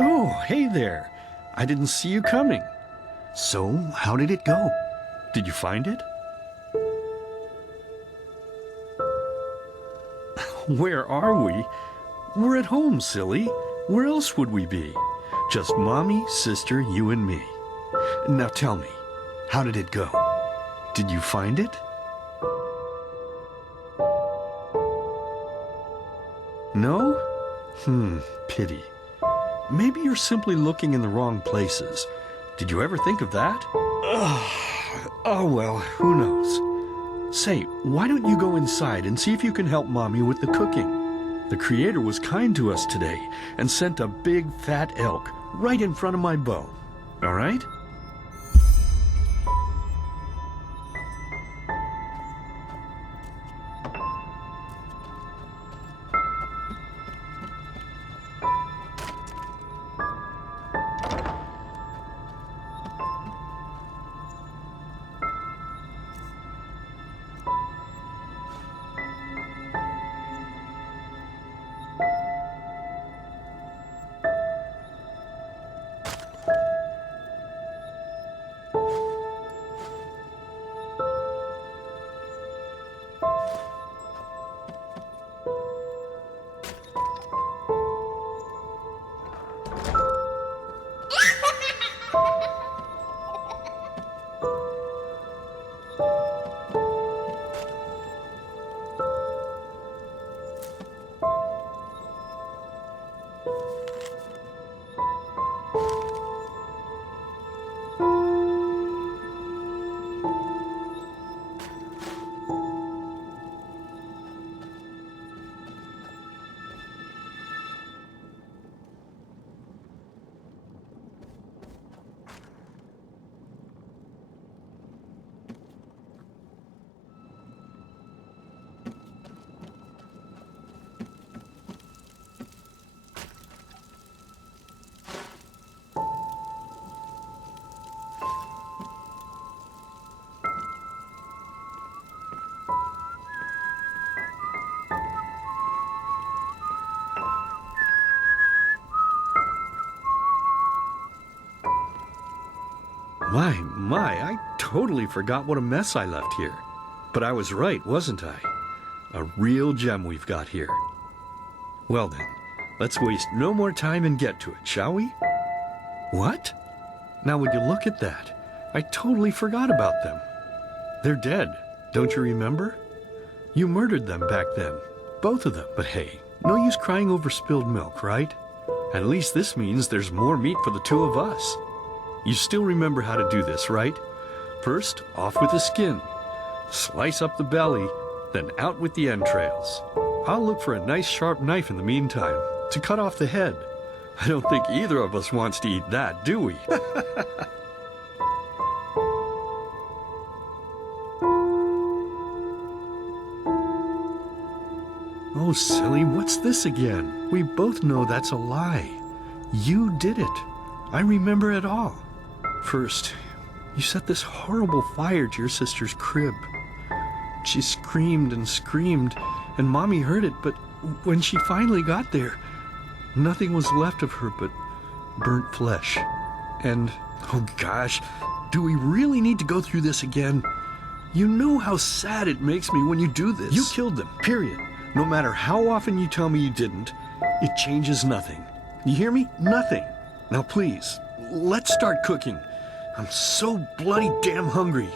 Oh, hey there. I didn't see you coming. So, how did it go? Did you find it? Where are we? We're at home, silly. Where else would we be? Just Mommy, sister, you and me. Now tell me, how did it go? Did you find it? No? Pity. Maybe you're simply looking in the wrong places. Did you ever think of that? Oh well, who knows? Say, why don't you go inside and see if you can help Mommy with the cooking? The Creator was kind to us today and sent a big fat elk right in front of my bow. All right? my, I totally forgot what a mess I left here. But I was right, wasn't I? A real gem we've got here. Well then, let's waste no more time and get to it, shall we? What? Now would you look at that? I totally forgot about them. They're dead, don't you remember? You murdered them back then, both of them. But hey, no use crying over spilled milk, right? At least this means there's more meat for the two of us. You still remember how to do this, right? First, off with the skin. Slice up the belly, then out with the entrails. I'll look for a nice sharp knife in the meantime to cut off the head. I don't think either of us wants to eat that, do we? Oh, silly, what's this again? We both know that's a lie. You did it. I remember it all. First, you set this horrible fire to your sister's crib. She screamed and screamed, and Mommy heard it, but when she finally got there, nothing was left of her but burnt flesh. And, oh gosh, do we really need to go through this again? You know how sad it makes me when you do this. You killed them, period. No matter how often you tell me you didn't, it changes nothing. You hear me? Nothing. Now please, let's start cooking. I'm so bloody damn hungry.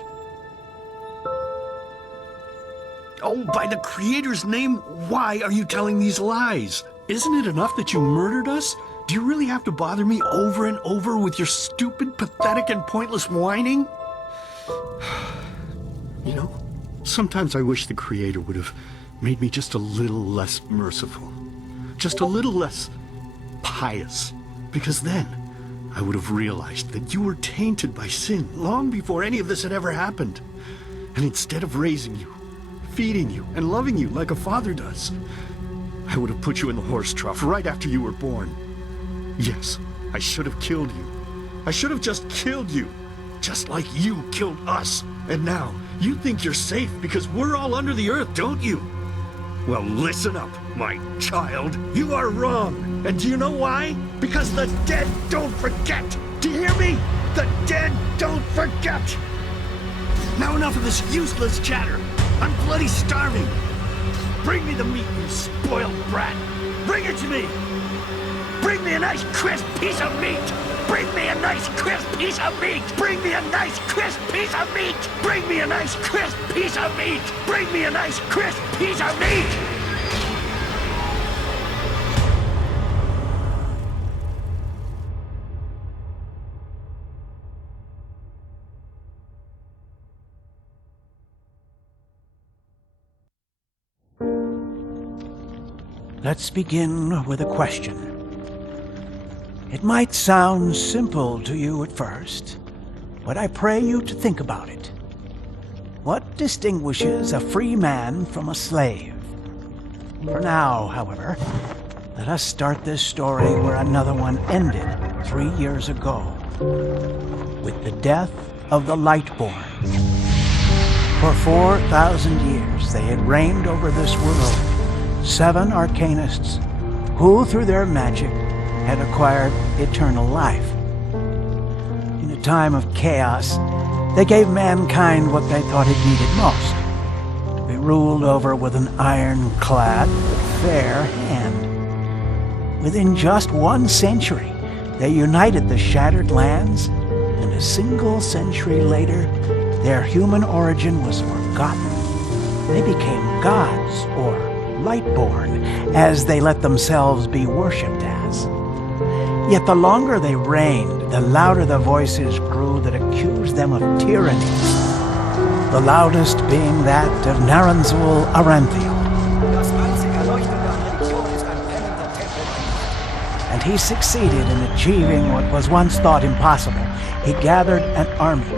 Oh, by the Creator's name, why are you telling these lies? Isn't it enough that you murdered us? Do you really have to bother me over and over with your stupid, pathetic, and pointless whining? You know, sometimes I wish the Creator would have made me just a little less merciful. Just a little less pious. Because then I would have realized that you were tainted by sin long before any of this had ever happened. And instead of raising you, feeding you, and loving you like a father does, I would have put you in the horse trough right after you were born. Yes, I should have killed you. I should have just killed you. Just like you killed us. And now, you think you're safe because we're all under the earth, don't you? Well, listen up, my child. You are wrong. And do you know why? Because the dead don't forget. Do you hear me? The dead don't forget. Now enough of this useless chatter. I'm bloody starving. Bring me the meat, you spoiled brat. Bring it to me. Bring me a nice crisp piece of meat. Bring me a nice crisp piece of meat. Bring me a nice crisp piece of meat. Bring me a nice crisp piece of meat. Bring me a nice crisp piece of meat. Let's begin with a question. It might sound simple to you at first, but I pray you to think about it. What distinguishes a free man from a slave? For now, however, let us start this story where another one ended 3 years ago, with the death of the Lightborn. For 4,000 years they had reigned over this world, 7 arcanists who, through their magic, had acquired eternal life. In a time of chaos, they gave mankind what they thought it needed most, to be ruled over with an ironclad but fair hand. Within just 1 century, they united the shattered lands, and a single century later, their human origin was forgotten. They became gods, or Lightborn, as they let themselves be worshipped as. Yet the longer they reigned, the louder the voices grew that accused them of tyranny, the loudest being that of Naranzul Aranthiel. And he succeeded in achieving what was once thought impossible. He gathered an army,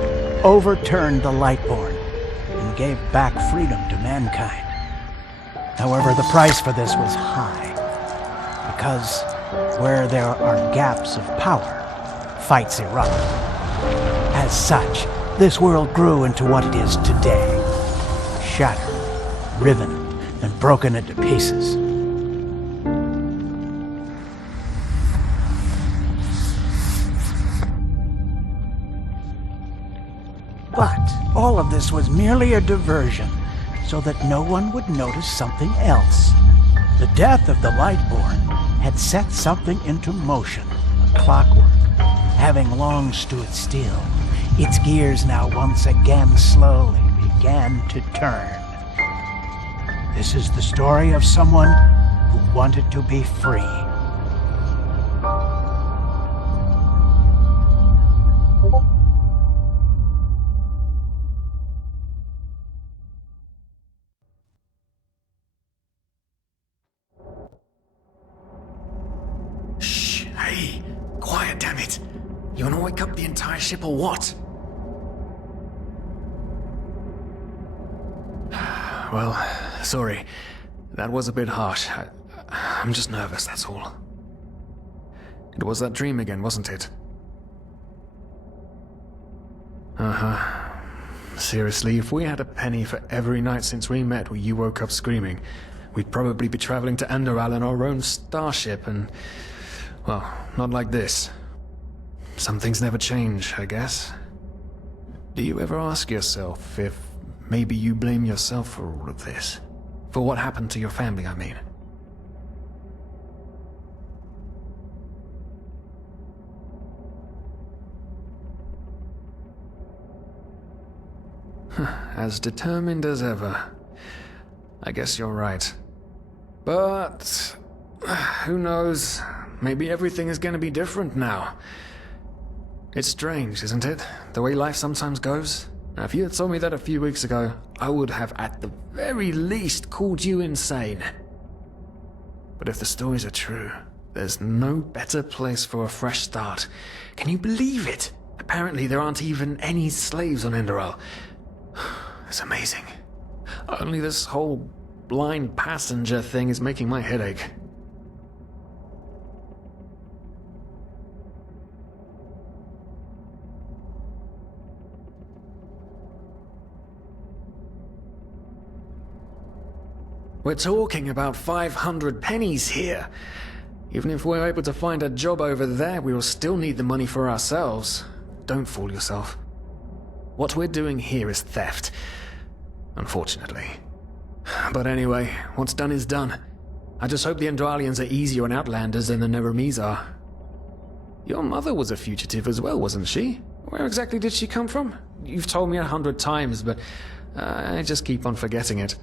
overturned the Lightborn, and gave back freedom to mankind. However, the price for this was high, because where there are gaps of power, fights erupt. As such, this world grew into what it is today, shattered, riven, and broken into pieces. this was merely a diversion, so that no one would notice something else. The death of the Lightborn had set something into motion, clockwork. Having long stood still, its gears now once again slowly began to turn. This is the story of someone who wanted to be free. Shh, hey, quiet, damn it. You wanna wake up the entire ship or what? Well, sorry. That was a bit harsh. I'm just nervous, that's all. It was that dream again, wasn't it? Uh-huh. Seriously, if we had a penny for every night since we met where you woke up screaming, we'd probably be traveling to Enderal in our own starship and... well, not like this. Some things never change, I guess. Do you ever ask yourself if maybe you blame yourself for all of this? For what happened to your family, I mean? As determined as ever. I guess you're right. But... who knows? Maybe everything is going to be different now. It's strange, isn't it? The way life sometimes goes. Now, if you had told me that a few weeks ago, I would have at the very least called you insane. But if the stories are true, there's no better place for a fresh start. Can you believe it? Apparently there aren't even any slaves on Enderal. It's amazing. Only this whole blind passenger thing is making my head ache. We're talking about 500 pennies here. Even if we're able to find a job over there, we will still need the money for ourselves. Don't fool yourself. What we're doing here is theft. Unfortunately. But anyway, what's done is done. I just hope the Endralians are easier on Outlanders than the Neremes are. Your mother was a fugitive as well, wasn't she? Where exactly did she come from? You've told me 100 times, but I just keep on forgetting it.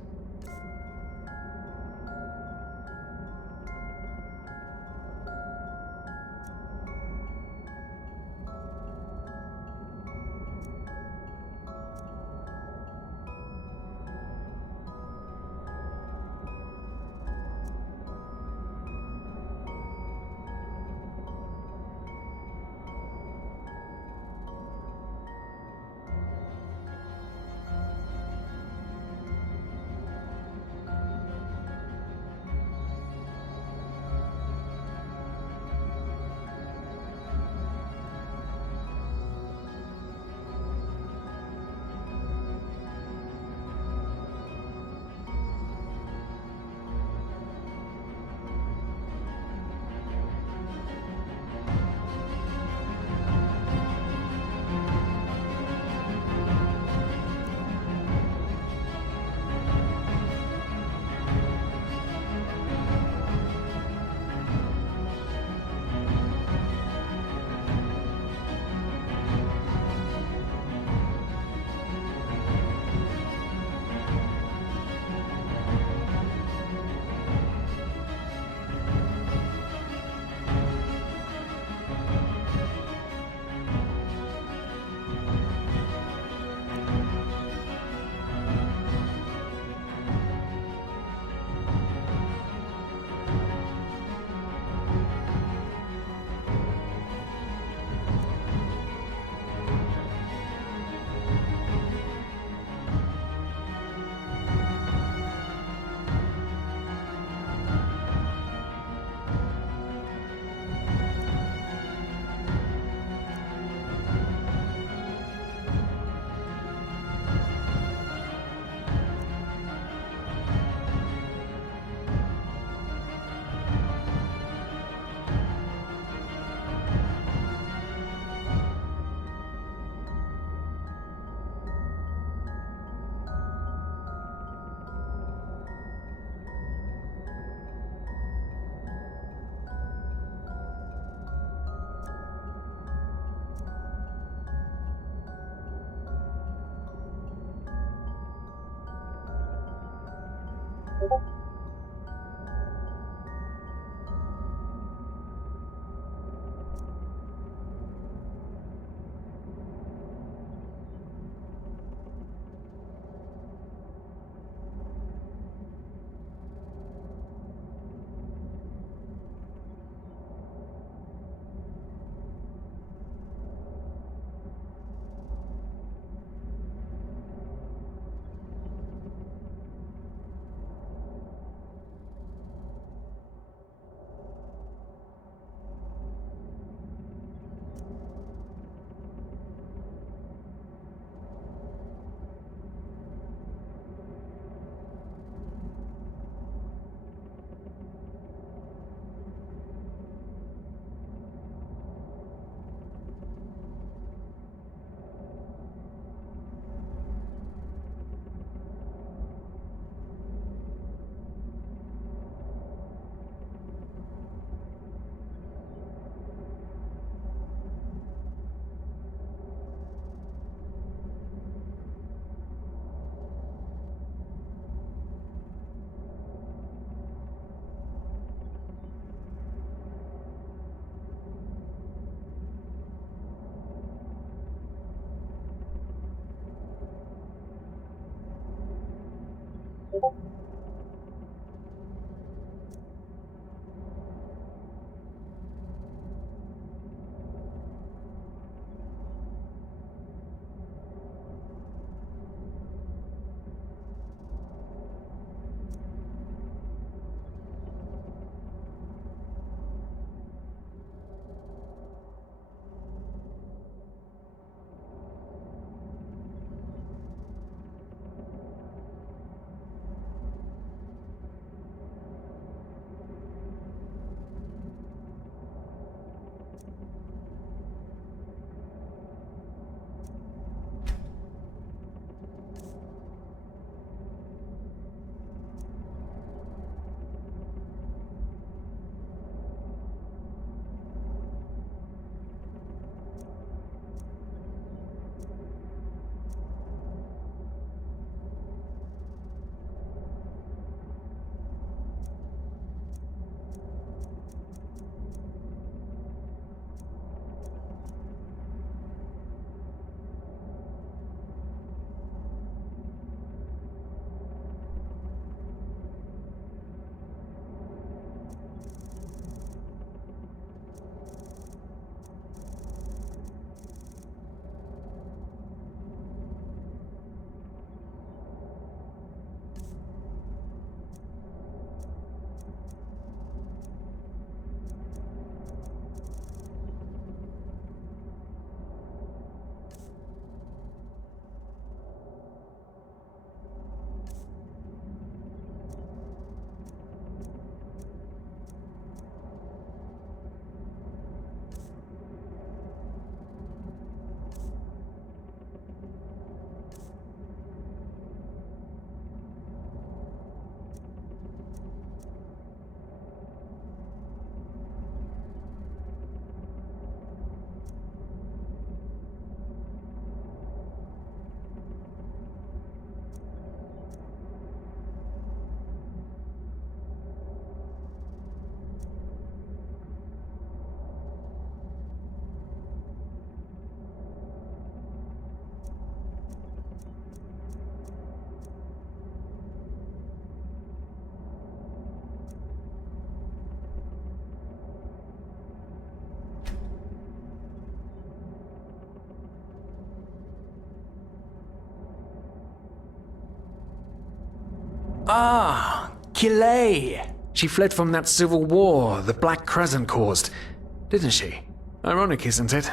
Ah, Kilay. She fled from that civil war the Black Crescent caused, didn't she? Ironic, isn't it?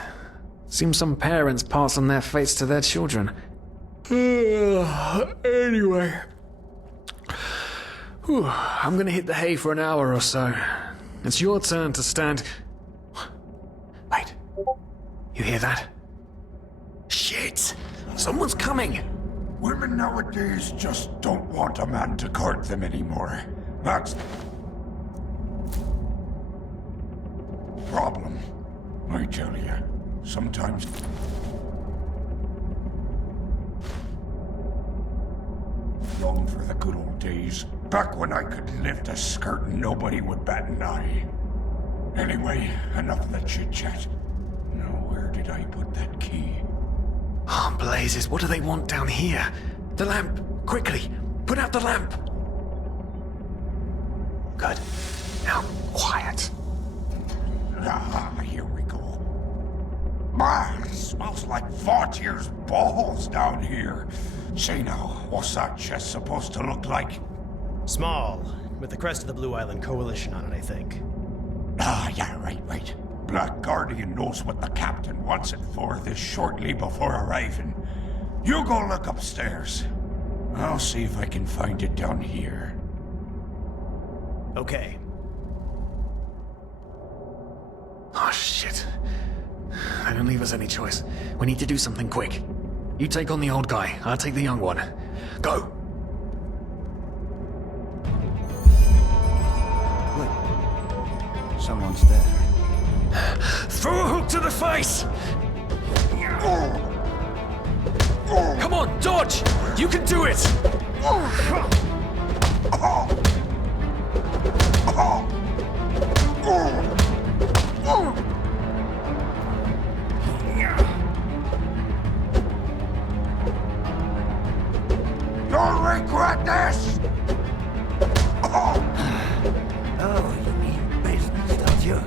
Seems some parents pass on their fates to their children. Anyway. Whew, I'm gonna hit the hay for an hour or so. It's your turn to stand... Wait. You hear that? Shit! Someone's coming! Women nowadays just don't want a man to court them anymore. That's the problem. I tell you, sometimes... long for the good old days. Back when I could lift a skirt and nobody would bat an eye. Anyway, enough of the chit-chat. Now, where did I put that key? Oh, blazes, what do they want down here? The lamp! Quickly! Put out the lamp! Good. Now, quiet. Ah, here we go. Ah, smells like Vaughtier's balls down here. Say now, what's that chest supposed to look like? Small, with the crest of the Blue Island Coalition on it, I think. Ah, yeah, right. Black Guardian knows what the captain wants it for this shortly before arriving. You go look upstairs. I'll see if I can find it down here. Okay. Oh, shit. They don't leave us any choice. We need to do something quick. You take on the old guy, I'll take the young one. Go! Wait. Someone's there. Throw a hook to the face! Come on, dodge! You can do it! You'll regret this! Oh, you mean business, don't you?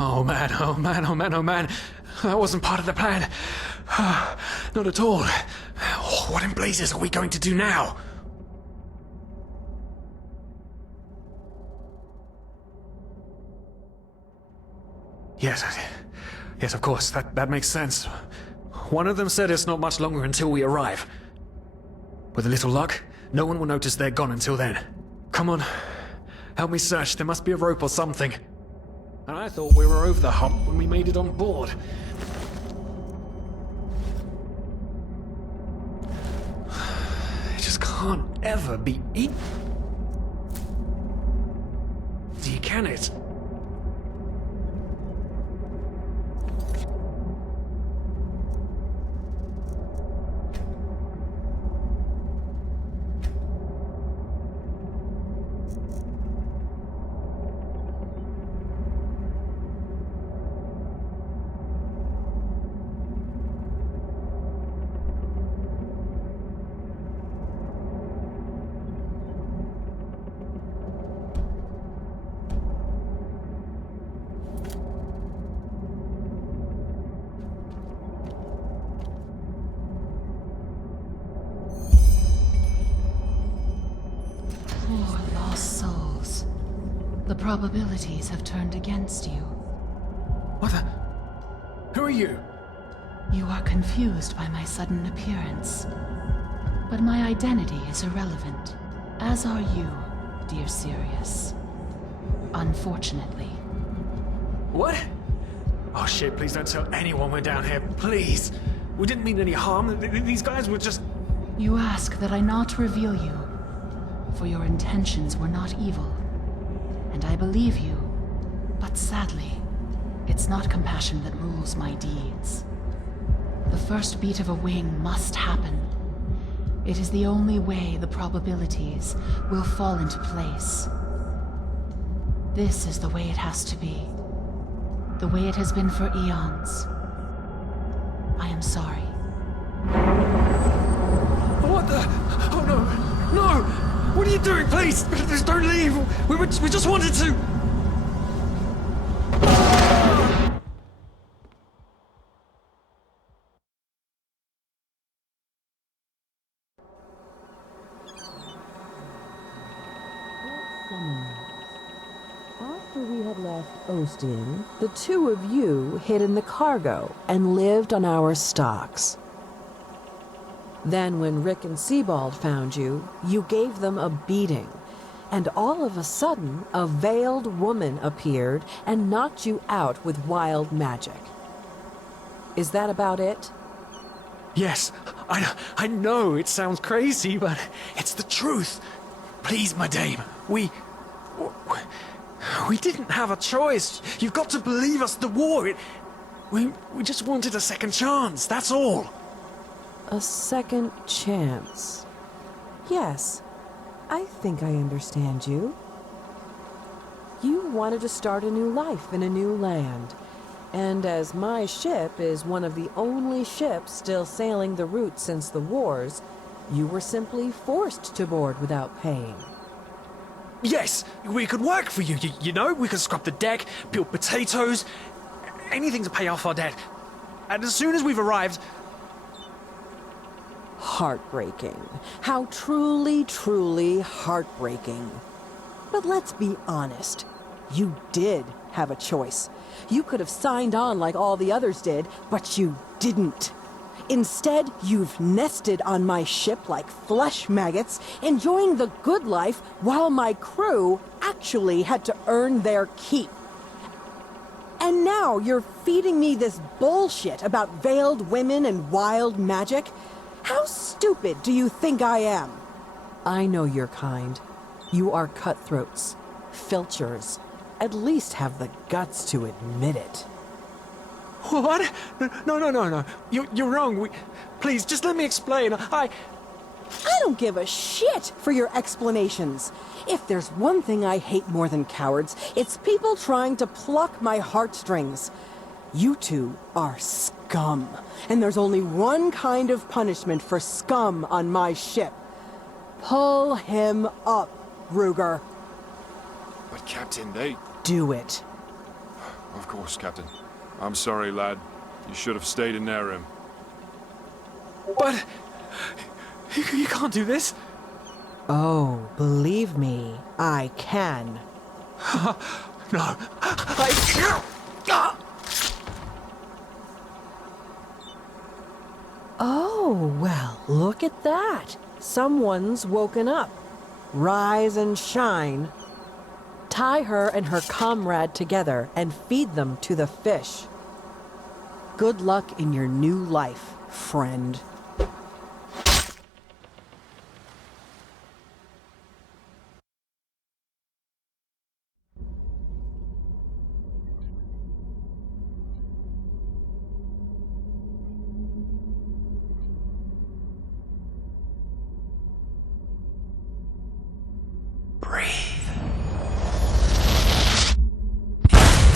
Oh man, oh man, oh man, oh man. That wasn't part of the plan. Not at all. What in blazes are we going to do now? Yes, of course, that makes sense. One of them said it's not much longer until we arrive. With a little luck, no one will notice they're gone until then. Come on, help me search, there must be a rope or something. And I thought we were over the hump when we made it on board. It just can't ever be eaten. Can it? Poor lost souls. The probabilities have turned against you. What the? Who are you? You are confused by my sudden appearance. But my identity is irrelevant, as are you, dear Sirius. Unfortunately. What? Oh shit, please don't tell anyone we're down here, please. We didn't mean any harm. These guys were just... You ask that I not reveal you, for your intentions were not evil. And I believe you, but sadly, it's not compassion that rules my deeds. The first beat of a wing must happen. It is the only way the probabilities will fall into place. This is the way it has to be. The way it has been for eons. I am sorry. What the? Oh no! No! What are you doing? Please! Just don't leave! We just wanted to... After we had left Ostin, the two of you hid in the cargo and lived on our stocks. Then when Rick and Sebald found you, you gave them a beating, and all of a sudden, a veiled woman appeared and knocked you out with wild magic. Is that about it? Yes, I know it sounds crazy, but it's the truth. Please, my dame, we didn't have a choice. You've got to believe us, the war, we just wanted a second chance, that's all. A second chance. Yes, I think I understand you. You wanted to start a new life in a new land. And as my ship is one of the only ships still sailing the route since the wars, you were simply forced to board without paying. Yes, we could work for you, you know? We could scrub the deck, peel potatoes, anything to pay off our debt. And as soon as we've arrived... Heartbreaking. How truly, truly heartbreaking. But let's be honest. You did have a choice. You could have signed on like all the others did, but you didn't. Instead, you've nested on my ship like flesh maggots, enjoying the good life while my crew actually had to earn their keep. And now you're feeding me this bullshit about veiled women and wild magic? How stupid do you think I am? I know your kind. You are cutthroats, filchers. At least have the guts to admit it. What? No. You're wrong. Please, just let me explain. I don't give a shit for your explanations. If there's one thing I hate more than cowards, it's people trying to pluck my heartstrings. You two are scum, and there's only one kind of punishment for scum on my ship. Pull him up, Ruger. But Captain, they... Do it. Of course, Captain. I'm sorry, lad. You should have stayed in their room. But... You can't do this. Oh, believe me, I can. No. Oh, well, look at that. Someone's woken up. Rise and shine. Tie her and her comrade together and feed them to the fish. Good luck in your new life, friend.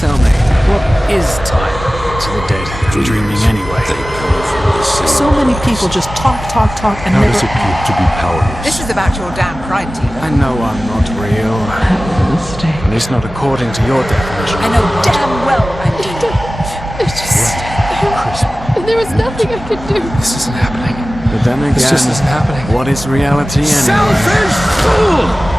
Tell me, what is time to the dead? Dreaming anyway. So many people just talk, and How never does it feel to be powerless? This is about your damn pride, Tina. I know I'm not real. At least not according to your definition. I know damn well I'm Tina. It's just... There was nothing I could do. This isn't happening. But then again, This just isn't happening. What is reality anyway? Selfish fool!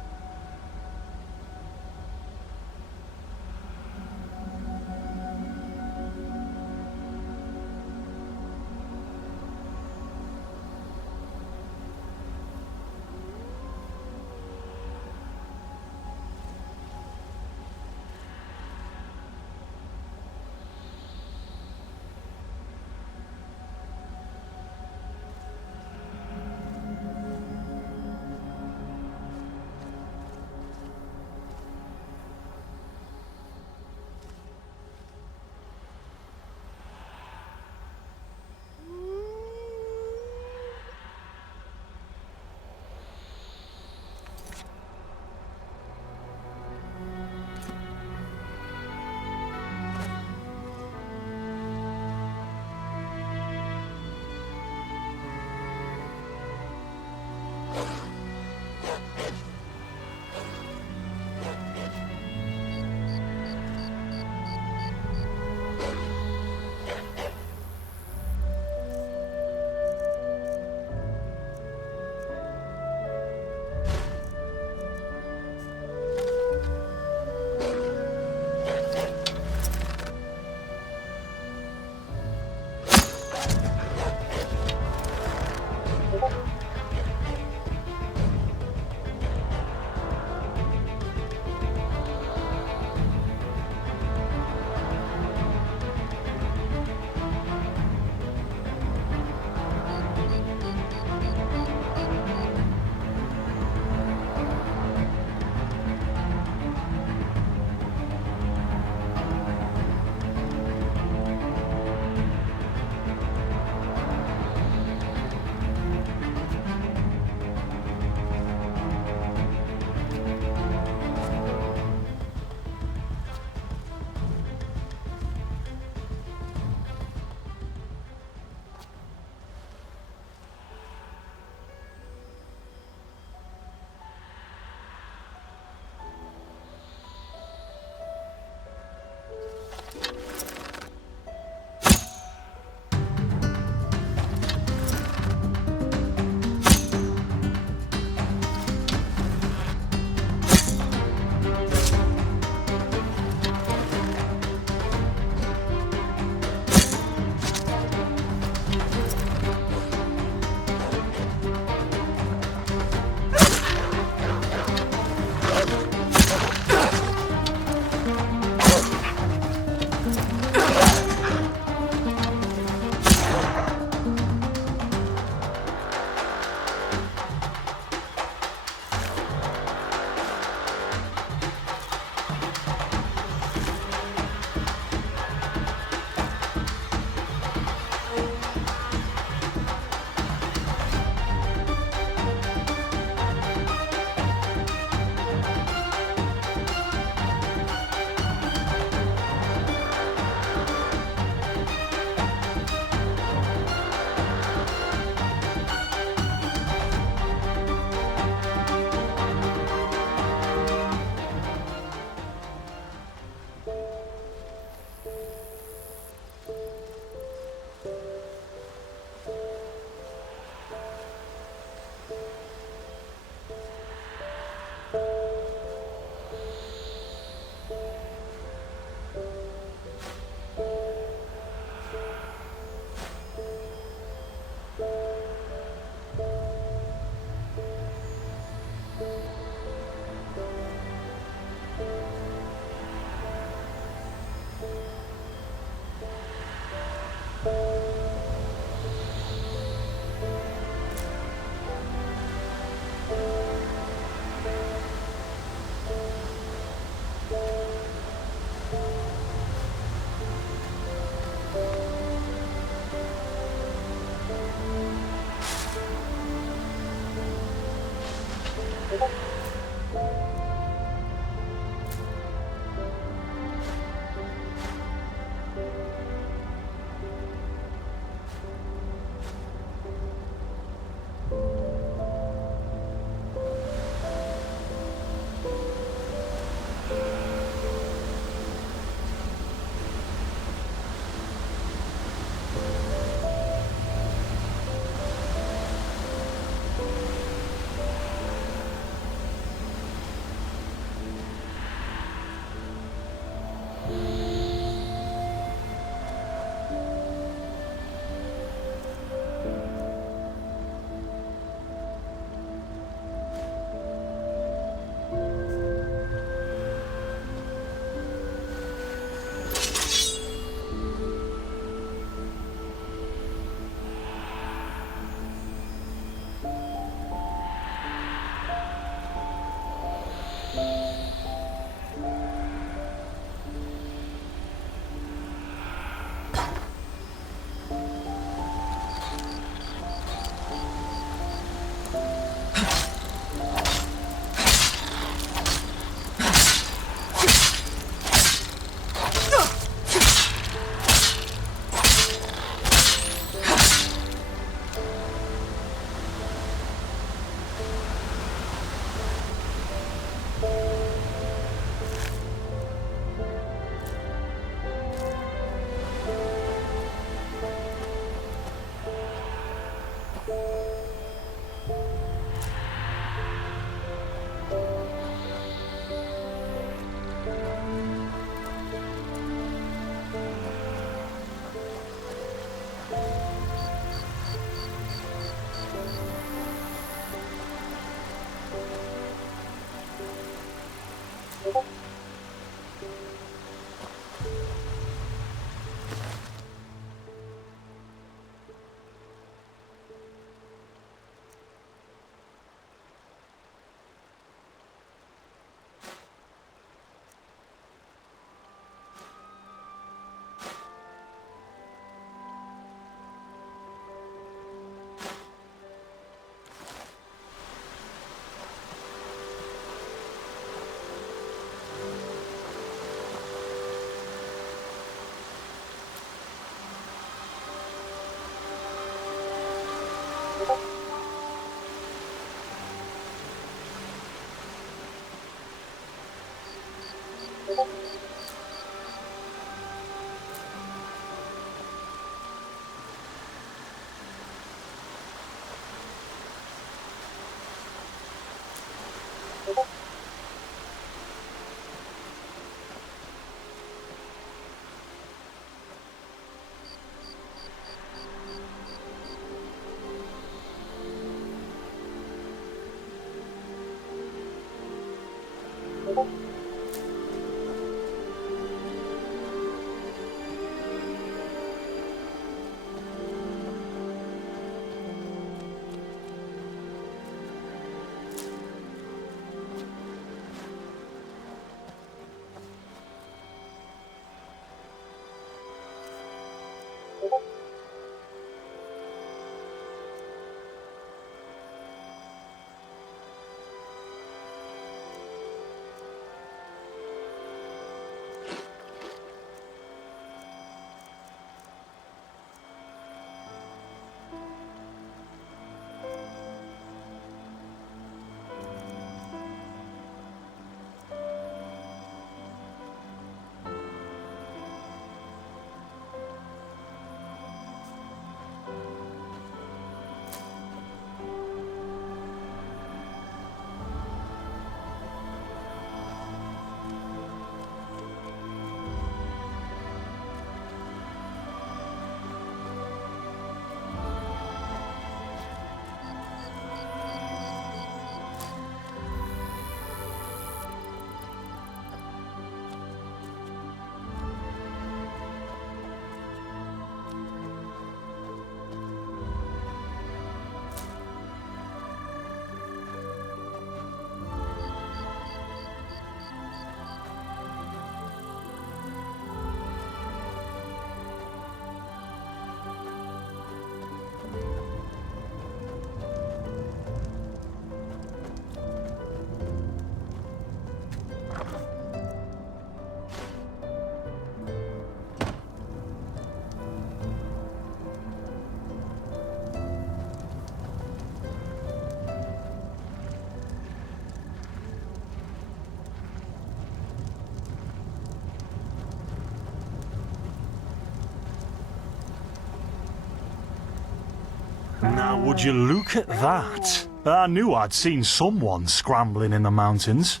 Now would you look at that? I knew I'd seen someone scrambling in the mountains.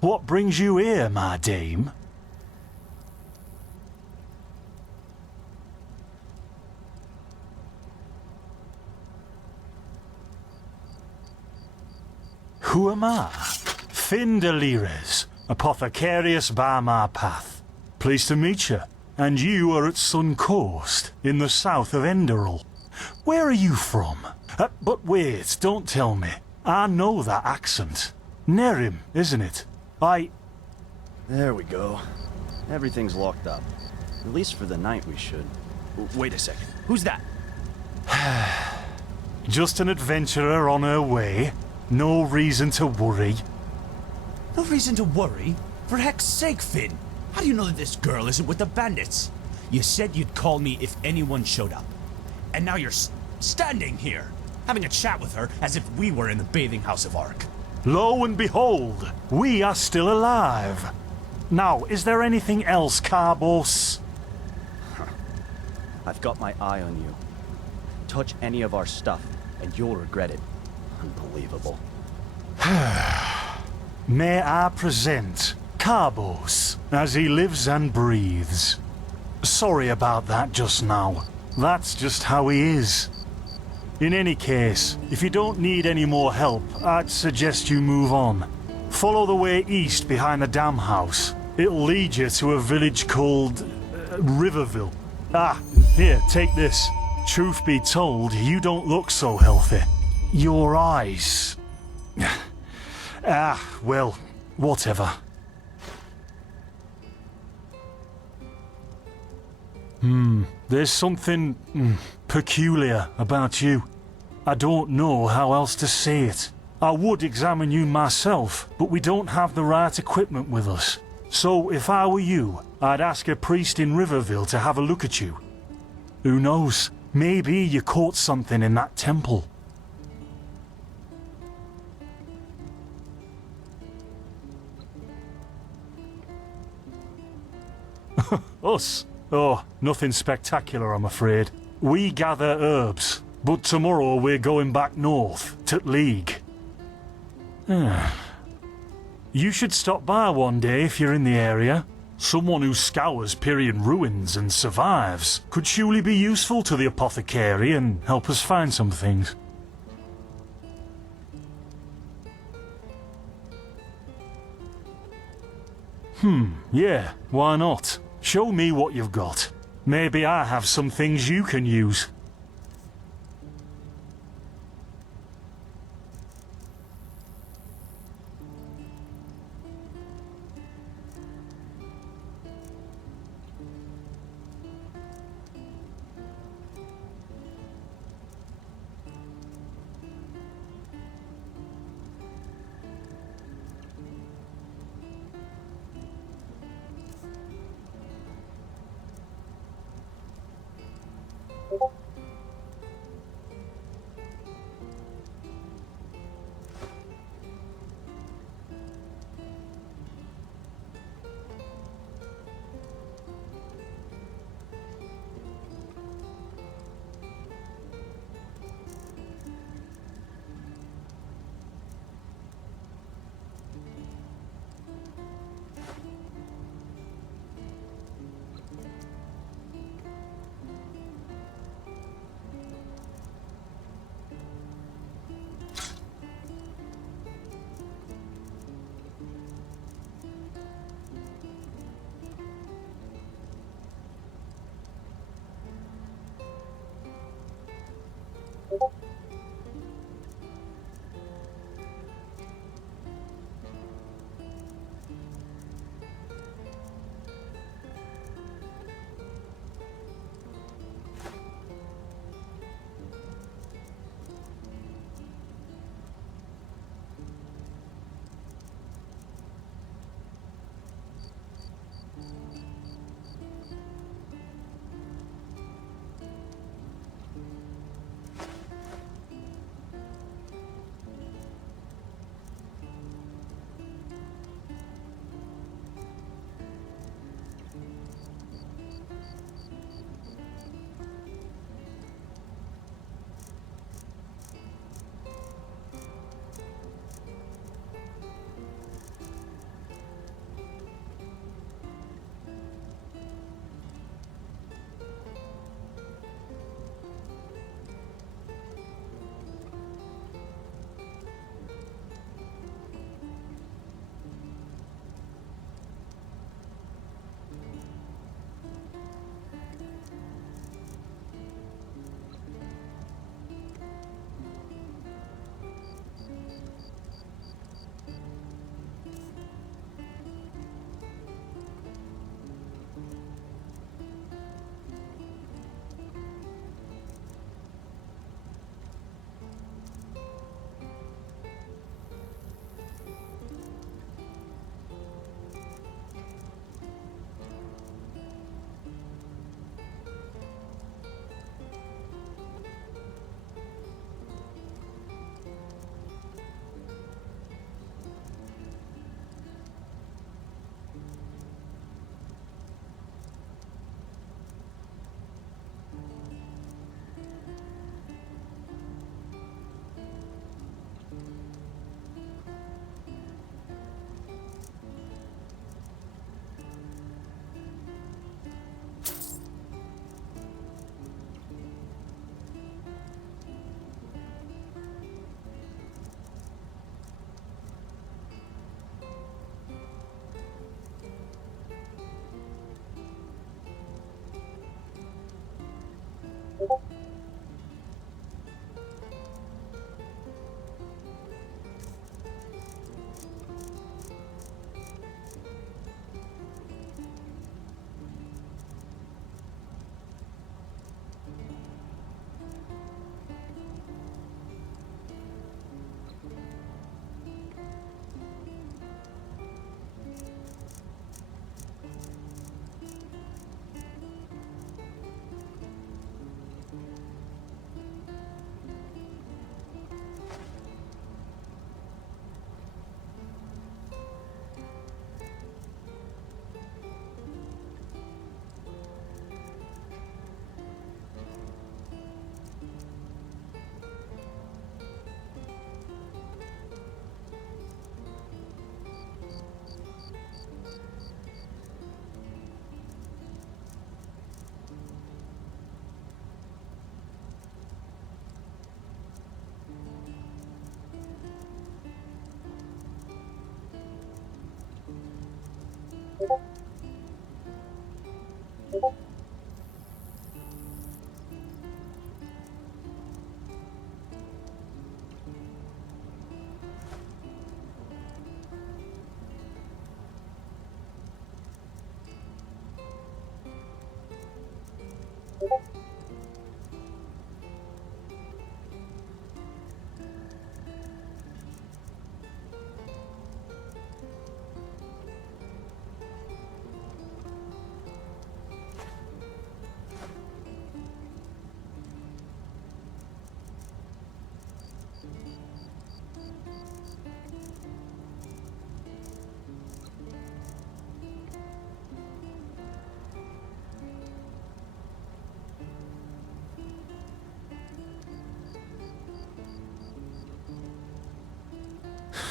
What brings you here, my dame? Who am I? Finn de Lires, apothecarius by my path. Pleased to meet you. And you are at Sun Coast, in the south of Enderal. Where are you from? But wait, don't tell me. I know that accent. Nerim, isn't it? There we go. Everything's locked up. At least for the night we should. Wait a second. Who's that? Just an adventurer on her way. No reason to worry. No reason to worry? For heck's sake, Finn! How do you know that this girl isn't with the bandits? You said you'd call me if anyone showed up. And now you're standing here, having a chat with her as if we were in the bathing house of Ark. Lo and behold, we are still alive. Now, is there anything else, Carbos? I've got my eye on you. Touch any of our stuff, and you'll regret it. Unbelievable. May I present Carbos, as he lives and breathes. Sorry about that just now. That's just how he is. In any case, if you don't need any more help, I'd suggest you move on. Follow the way east behind the dam house. It'll lead you to a village called Riverville. Ah, here, take this. Truth be told, you don't look so healthy. Your eyes... well, whatever. There's something peculiar about you. I don't know how else to say it. I would examine you myself, but we don't have the right equipment with us. So if I were you, I'd ask a priest in Riverville to have a look at you. Who knows? Maybe you caught something in that temple. Us? Oh, nothing spectacular, I'm afraid. We gather herbs, but tomorrow we're going back north, to League. You should stop by one day if you're in the area. Someone who scours Pyrian ruins and survives could surely be useful to the apothecary and help us find some things. Yeah, why not? Show me what you've got. Maybe I have some things you can use.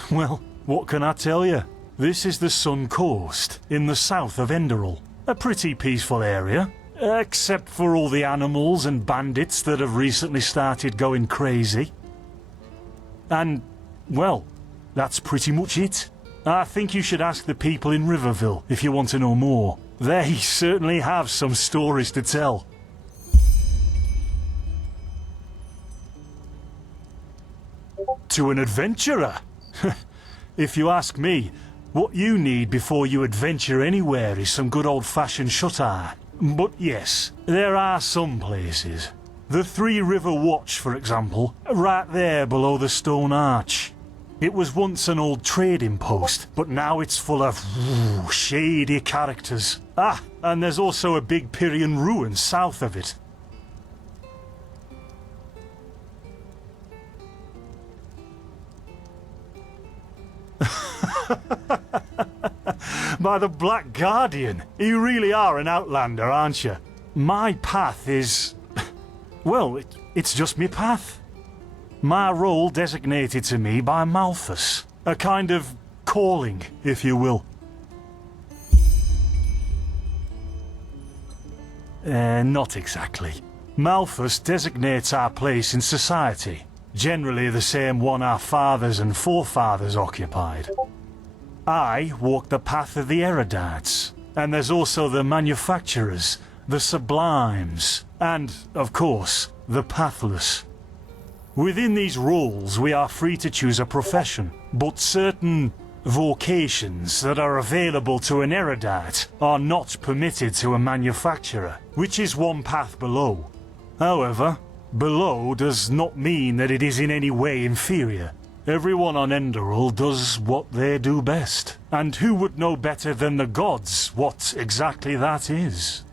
Well, what can I tell you? This is the Sun Coast, in the south of Enderal. A pretty peaceful area, except for all the animals and bandits that have recently started going crazy. And, well, that's pretty much it. I think you should ask the people in Riverville if you want to know more. They certainly have some stories to tell. To an adventurer? If you ask me, what you need before you adventure anywhere is some good old-fashioned shut-eye. But yes, there are some places. The Three River Watch, for example, right there below the stone arch. It was once an old trading post, but now it's full of shady characters. Ah, and there's also a big Pyrian ruin south of it. By the Black Guardian, you really are an outlander, aren't you? My path is... well, it's just me path. My role designated to me by Malthus. A kind of calling, if you will. Not exactly. Malthus designates our place in society. Generally the same one our fathers and forefathers occupied. I walk the path of the erudites, and there's also the manufacturers, the sublimes, and, of course, the pathless. Within these roles we are free to choose a profession, but certain vocations that are available to an erudite are not permitted to a manufacturer, which is one path below. However, below does not mean that it is in any way inferior. Everyone on Enderal does what they do best, and who would know better than the gods what exactly that is?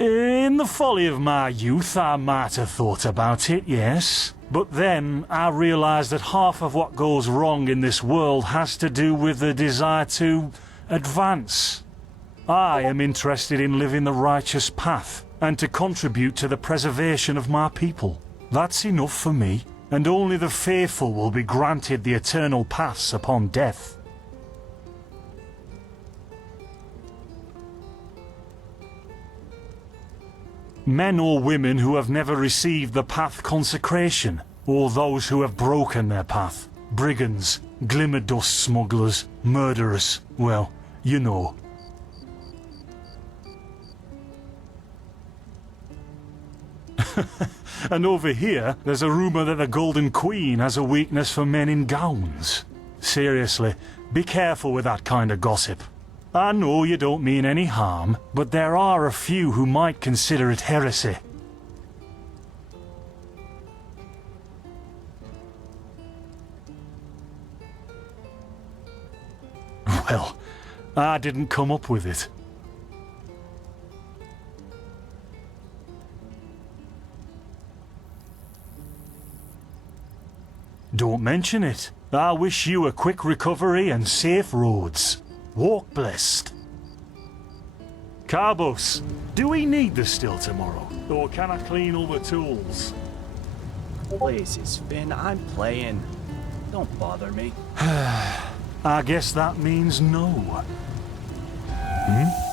In the folly of my youth, I might have thought about it, yes. But then I realized that half of what goes wrong in this world has to do with the desire to advance. I am interested in living the righteous path, and to contribute to the preservation of my people. That's enough for me, and only the faithful will be granted the eternal paths upon death. Men or women who have never received the path consecration, or those who have broken their path. Brigands, glimmer dust smugglers, murderers, well, you know. And over here, there's a rumor that the Golden Queen has a weakness for men in gowns. Seriously, be careful with that kind of gossip. I know you don't mean any harm, but there are a few who might consider it heresy. Well, I didn't come up with it. Don't mention it. I wish you a quick recovery and safe roads. Walk blessed. Carbos, do we need the still tomorrow? Or can I clean all the tools? Blazes, Finn, I'm playing. Don't bother me. I guess that means no.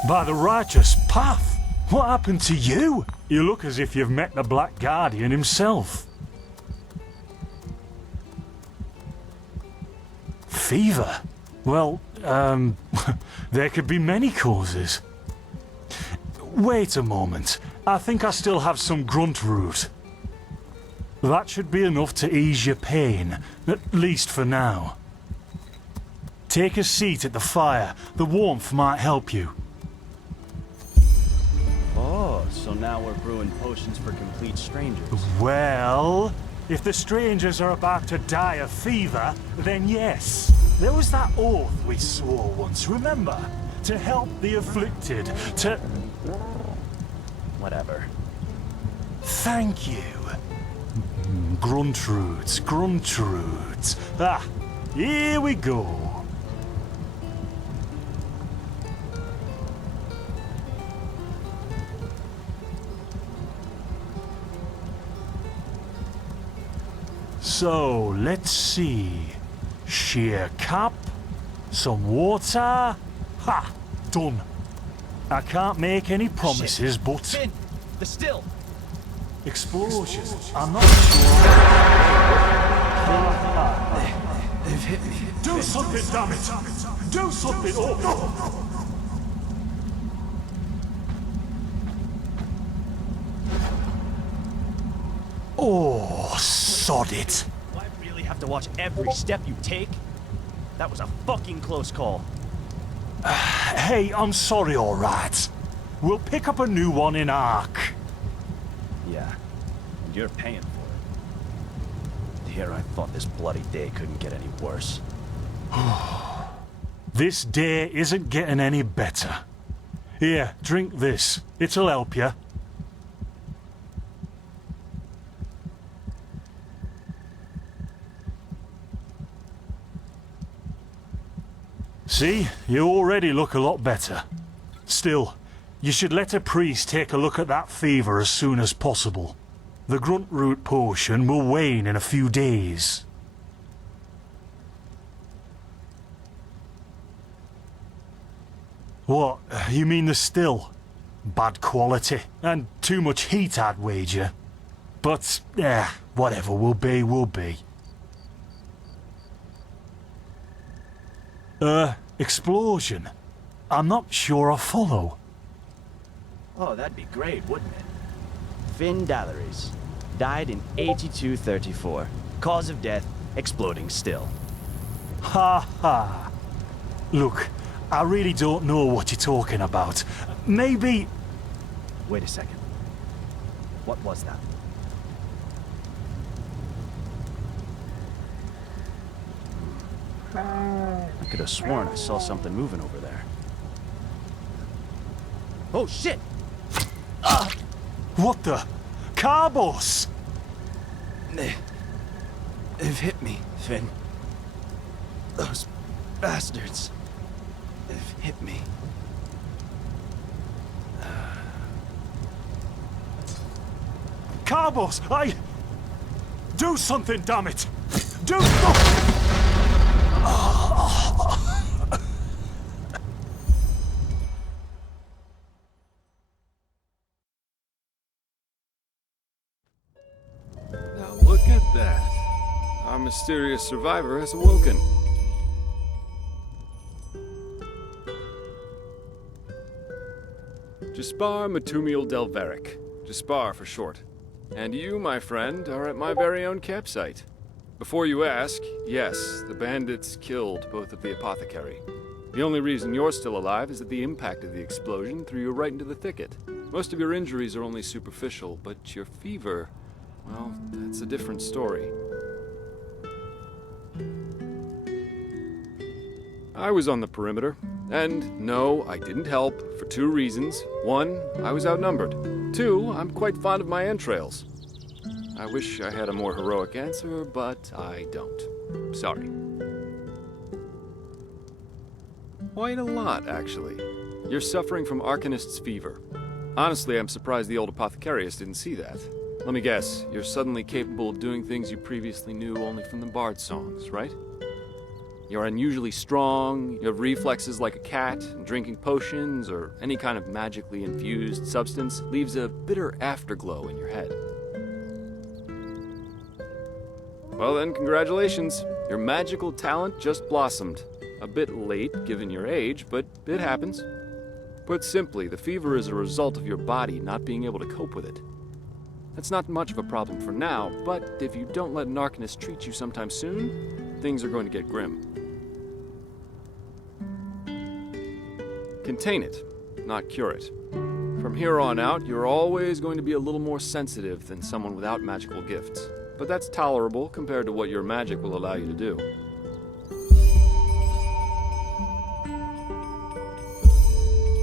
By the righteous path? What happened to you? You look as if you've met the Black Guardian himself. Fever? Well, there could be many causes. Wait a moment. I think I still have some grunt root. That should be enough to ease your pain, at least for now. Take a seat at the fire. The warmth might help you. Oh, so now we're brewing potions for complete strangers. Well, if the strangers are about to die of fever, then yes. There was that oath we swore once, remember? To help the afflicted, to... Whatever. Thank you. Gruntroods, Gruntroods. Ah, here we go. So, let's see. Sheer cap, some water. Ha! Done. I can't make any promises, but... Finn! The still! Explosion. I'm not sure. They've hit me. Do something, damn it! Do something! Oh! Oh, sod it. Do I really have to watch every step you take? That was a fucking close call. Hey, I'm sorry, alright. We'll pick up a new one in Ark. Yeah, and you're paying for it. Here I thought this bloody day couldn't get any worse. This day isn't getting any better. Here, drink this. It'll help you. See? You already look a lot better. Still, you should let a priest take a look at that fever as soon as possible. The grunt root potion will wane in a few days. What? You mean the still? Bad quality, and too much heat, I'd wager. But, whatever will be, will be. Explosion? I'm not sure I follow. Oh, that'd be great, wouldn't it? Finn Dalleries. Died in 8234. Cause of death, exploding still. Ha ha. Look, I really don't know what you're talking about. Maybe... Wait a second. What was that? I could have sworn I saw something moving over there. Oh, shit! What the? Carbos! They've hit me, Finn. Those bastards. They've hit me. Carbos, do something, damn it! Do... Now look at that. Our mysterious survivor has awoken. Jaspar Matumiel Delveric. Jaspar for short. And you, my friend, are at my very own campsite. Before you ask, yes, the bandits killed both of the apothecary. The only reason you're still alive is that the impact of the explosion threw you right into the thicket. Most of your injuries are only superficial, but your fever, well, that's a different story. I was on the perimeter, and no, I didn't help, for two reasons. One, I was outnumbered. Two, I'm quite fond of my entrails. I wish I had a more heroic answer, but I don't. Sorry. Quite a lot, actually. You're suffering from Arcanist's fever. Honestly, I'm surprised the old apothecarius didn't see that. Let me guess, you're suddenly capable of doing things you previously knew only from the bard songs, right? You're unusually strong, you have reflexes like a cat, and drinking potions or any kind of magically infused substance leaves a bitter afterglow in your head. Well then, congratulations. Your magical talent just blossomed. A bit late, given your age, but it happens. Put simply, the fever is a result of your body not being able to cope with it. That's not much of a problem for now, but if you don't let an Arcanist treat you sometime soon, things are going to get grim. Contain it, not cure it. From here on out, you're always going to be a little more sensitive than someone without magical gifts. But that's tolerable compared to what your magic will allow you to do.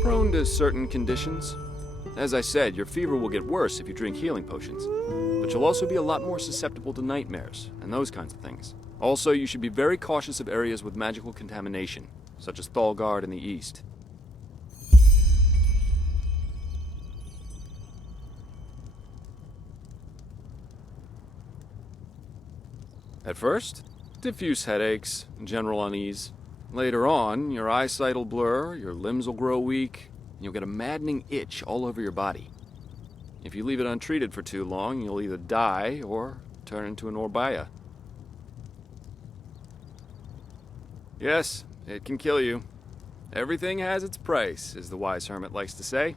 Prone to certain conditions. As I said, your fever will get worse if you drink healing potions. But you'll also be a lot more susceptible to nightmares and those kinds of things. Also, you should be very cautious of areas with magical contamination, such as Thalgard in the east. At first, diffuse headaches, general unease. Later on, your eyesight will blur, your limbs will grow weak, and you'll get a maddening itch all over your body. If you leave it untreated for too long, you'll either die or turn into an Orbaya. Yes, it can kill you. Everything has its price, as the wise hermit likes to say.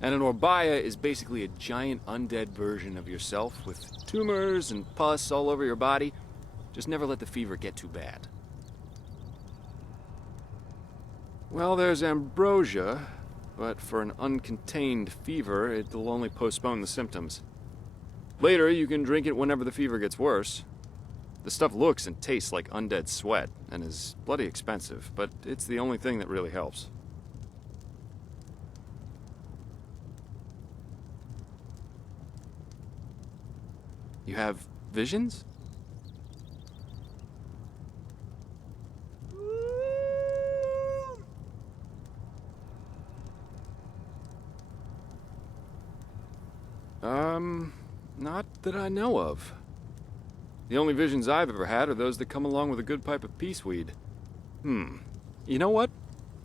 And an Orbaya is basically a giant undead version of yourself with tumors and pus all over your body. Just never let the fever get too bad. Well, there's ambrosia, but for an uncontained fever, it'll only postpone the symptoms. Later, you can drink it whenever the fever gets worse. The stuff looks and tastes like undead sweat, and is bloody expensive, but it's the only thing that really helps. You have visions? Not that I know of. The only visions I've ever had are those that come along with a good pipe of peaceweed. You know what?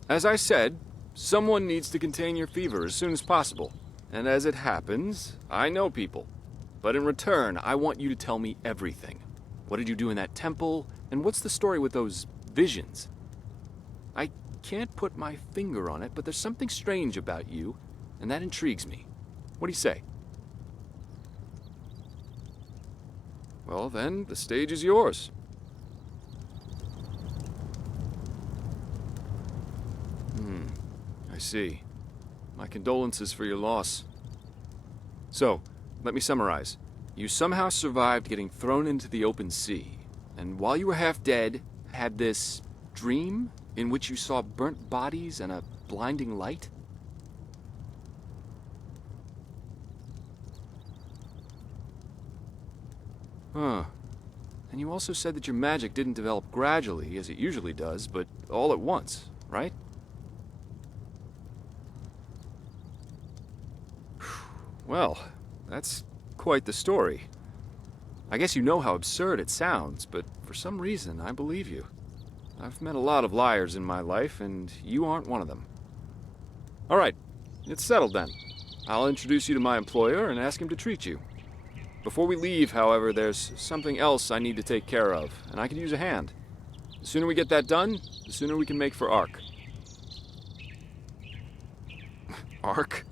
As I said, someone needs to contain your fever as soon as possible. And as it happens, I know people. But in return, I want you to tell me everything. What did you do in that temple? And what's the story with those visions? I can't put my finger on it, but there's something strange about you, and that intrigues me. What do you say? Well, then, the stage is yours. I see. My condolences for your loss. So, let me summarize. You somehow survived getting thrown into the open sea, and while you were half dead, had this dream in which you saw burnt bodies and a blinding light? Huh. And you also said that your magic didn't develop gradually, as it usually does, but all at once, right? Well, that's quite the story. I guess you know how absurd it sounds, but for some reason, I believe you. I've met a lot of liars in my life, and you aren't one of them. All right, it's settled then. I'll introduce you to my employer and ask him to treat you. Before we leave, however, there's something else I need to take care of, and I could use a hand. The sooner we get that done, the sooner we can make for Ark. Ark?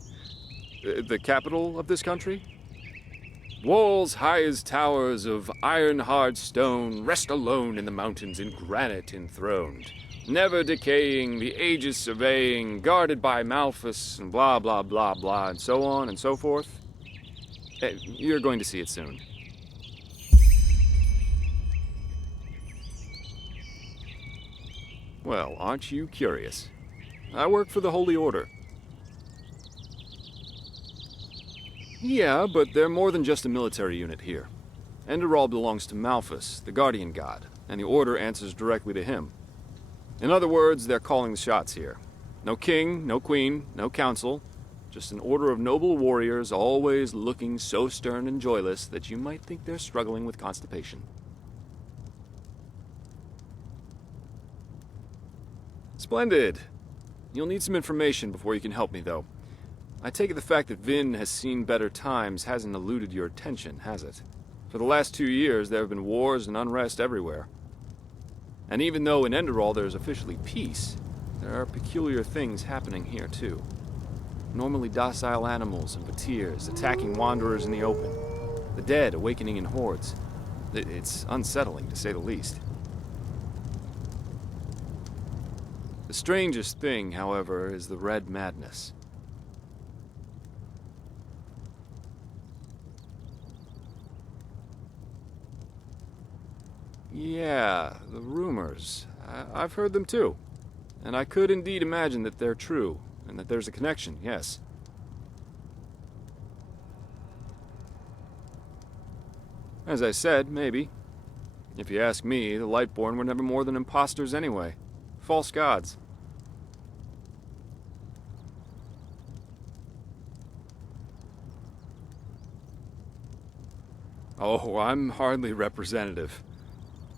The capital of this country? Walls high as towers of iron-hard stone rest alone in the mountains in granite enthroned, never decaying, the ages surveying, guarded by Malphus, and blah, blah, blah, blah, and so on and so forth. You're going to see it soon. Well, aren't you curious? I work for the Holy Order. Yeah, but they're more than just a military unit here. Enderal belongs to Malphus, the guardian god, and the Order answers directly to him. In other words, they're calling the shots here. No king, no queen, no council. Just an order of noble warriors, always looking so stern and joyless that you might think they're struggling with constipation. Splendid. You'll need some information before you can help me, though. I take it the fact that Vin has seen better times hasn't eluded your attention, has it? For the last 2 years, there have been wars and unrest everywhere. And even though in Enderal there's officially peace, there are peculiar things happening here, too. Normally docile animals and patirs attacking wanderers in the open. The dead awakening in hordes. It's unsettling, to say the least. The strangest thing, however, is the Red Madness. Yeah, the rumors. I've heard them too. And I could indeed imagine that they're true. And that there's a connection, yes. As I said, maybe. If you ask me, the Lightborn were never more than imposters anyway. False gods. Oh, I'm hardly representative.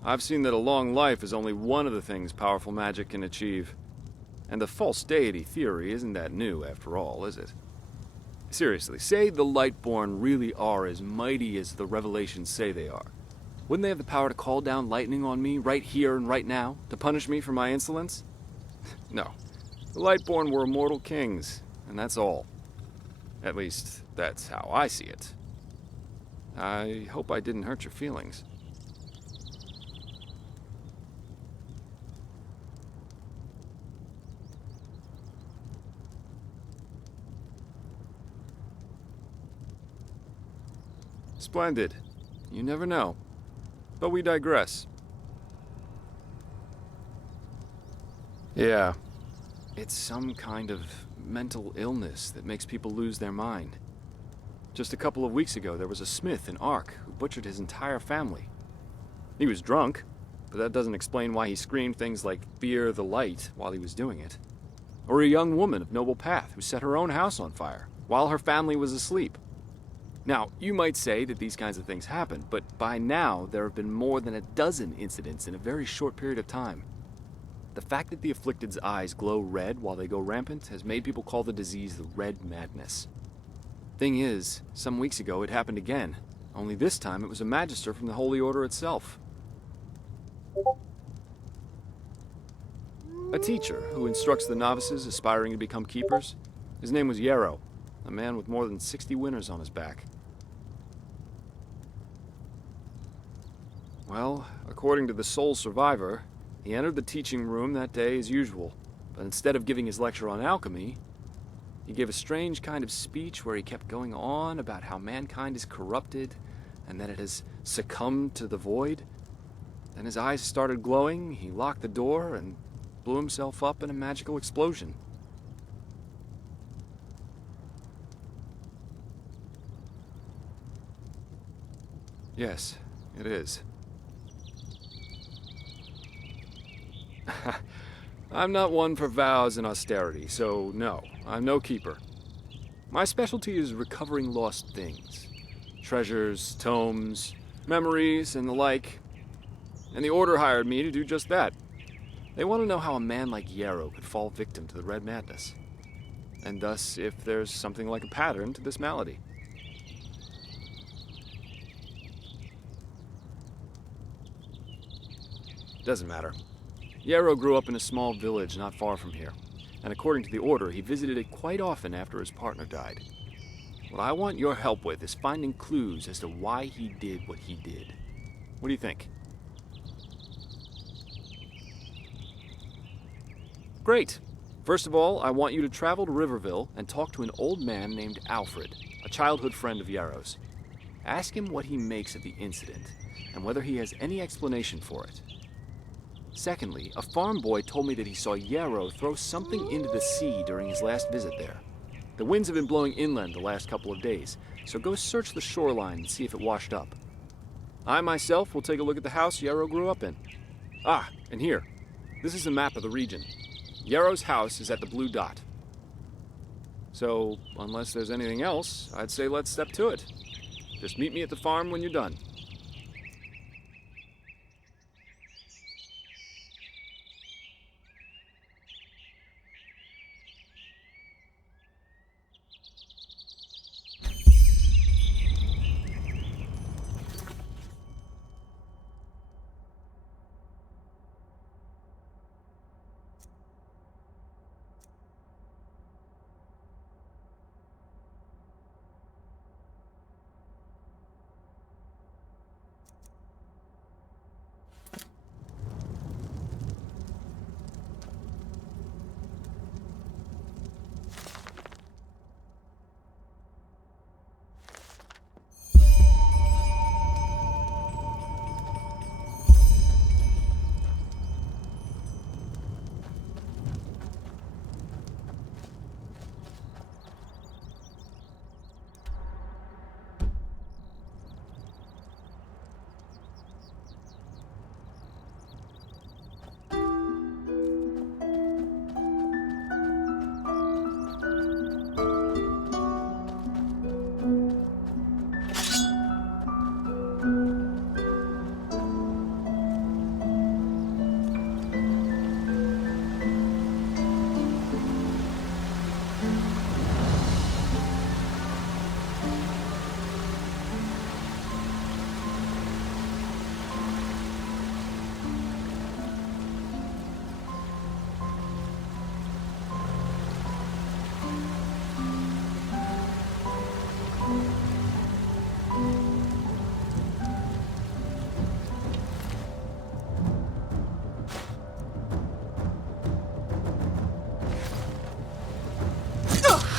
I've seen that a long life is only one of the things powerful magic can achieve. And the false deity theory isn't that new, after all, is it? Seriously, say the Lightborn really are as mighty as the revelations say they are. Wouldn't they have the power to call down lightning on me right here and right now, to punish me for my insolence? No. The Lightborn were immortal kings, and that's all. At least, that's how I see it. I hope I didn't hurt your feelings. Splendid. You never know. But we digress. Yeah. It's some kind of mental illness that makes people lose their mind. Just a couple of weeks ago, there was a smith in Ark who butchered his entire family. He was drunk, but that doesn't explain why he screamed things like "Fear the light" while he was doing it. Or a young woman of noble path who set her own house on fire while her family was asleep. Now, you might say that these kinds of things happen, but by now there have been more than a dozen incidents in a very short period of time. The fact that the afflicted's eyes glow red while they go rampant has made people call the disease the Red Madness. Thing is, some weeks ago it happened again, only this time it was a magister from the Holy Order itself. A teacher who instructs the novices aspiring to become keepers. His name was Yarrow, a man with more than 60 winners on his back. Well, according to the sole survivor, he entered the teaching room that day as usual, but instead of giving his lecture on alchemy, he gave a strange kind of speech where he kept going on about how mankind is corrupted and that it has succumbed to the void. Then his eyes started glowing, he locked the door, and blew himself up in a magical explosion. Yes, it is. I'm not one for vows and austerity, so no, I'm no keeper. My specialty is recovering lost things. Treasures, tomes, memories, and the like. And the Order hired me to do just that. They want to know how a man like Yarrow could fall victim to the Red Madness. And thus, if there's something like a pattern to this malady. Doesn't matter. Yarrow grew up in a small village not far from here, and according to the Order, he visited it quite often after his partner died. What I want your help with is finding clues as to why he did what he did. What do you think? Great. First of all, I want you to travel to Riverville and talk to an old man named Alfred, a childhood friend of Yarrow's. Ask him what he makes of the incident, and whether he has any explanation for it. Secondly, a farm boy told me that he saw Yarrow throw something into the sea during his last visit there. The winds have been blowing inland the last couple of days, so go search the shoreline and see if it washed up. I myself will take a look at the house Yarrow grew up in. Ah, and here. This is a map of the region. Yarrow's house is at the blue dot. So, unless there's anything else, I'd say let's step to it. Just meet me at the farm when you're done.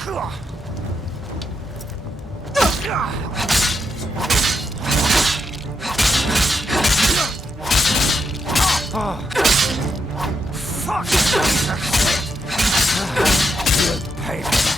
Fuck! You'll pay for that.